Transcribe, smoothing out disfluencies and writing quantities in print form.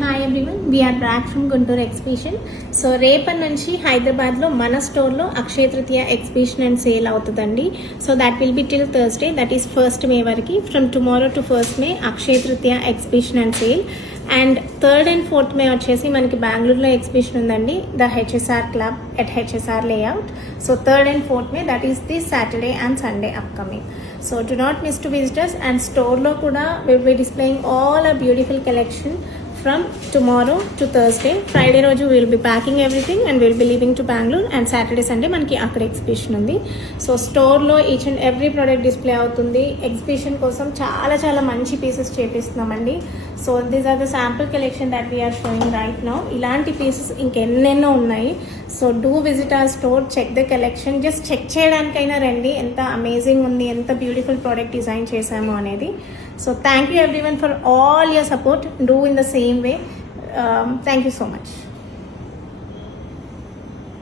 Hi everyone, we're back from Guntur exhibition. So రేపటి నుంచి హైదరాబాద్లో మన స్టోర్లో Akshaya Tritiya exhibition and sale అవుతుందండి. So that will be till Thursday, that is 1st May వరకు. From tomorrow to 1st May Akshaya Tritiya exhibition and sale. And 3rd and 4th May వచ్చేసి మనకి బెంగళూరులో ఎగ్జిబిషన్ ఉందండి, the HSR club at HSR layout. So 3rd and 4th May, that is the Saturday and Sunday upcoming. So do not miss to visit us, and store lo kuda we will be displaying all our beautiful collection from tomorrow to Thursday. Friday roju we will be packing everything and we will be leaving to Bangalore, and Saturday Sunday manaki akkada exhibition undi. So store lo each and every product display avutundi. Exhibition kosam చాలా మంచి pieces చేపిస్తున్నామండి. So these are the sample collection that we are showing right now. ఇలాంటి pieces ఇంకెన్నెన్నో ఉన్నాయి. So do visit our store, check the collection. Just check చేయడానికైనా రండి, ఎంత amazing ఉంది, ఎంత బ్యూటిఫుల్ ప్రోడక్ట్ డిజైన్ చేశాము అనేది. So thank you everyone for all your support. Do in the same way. Thank you so much.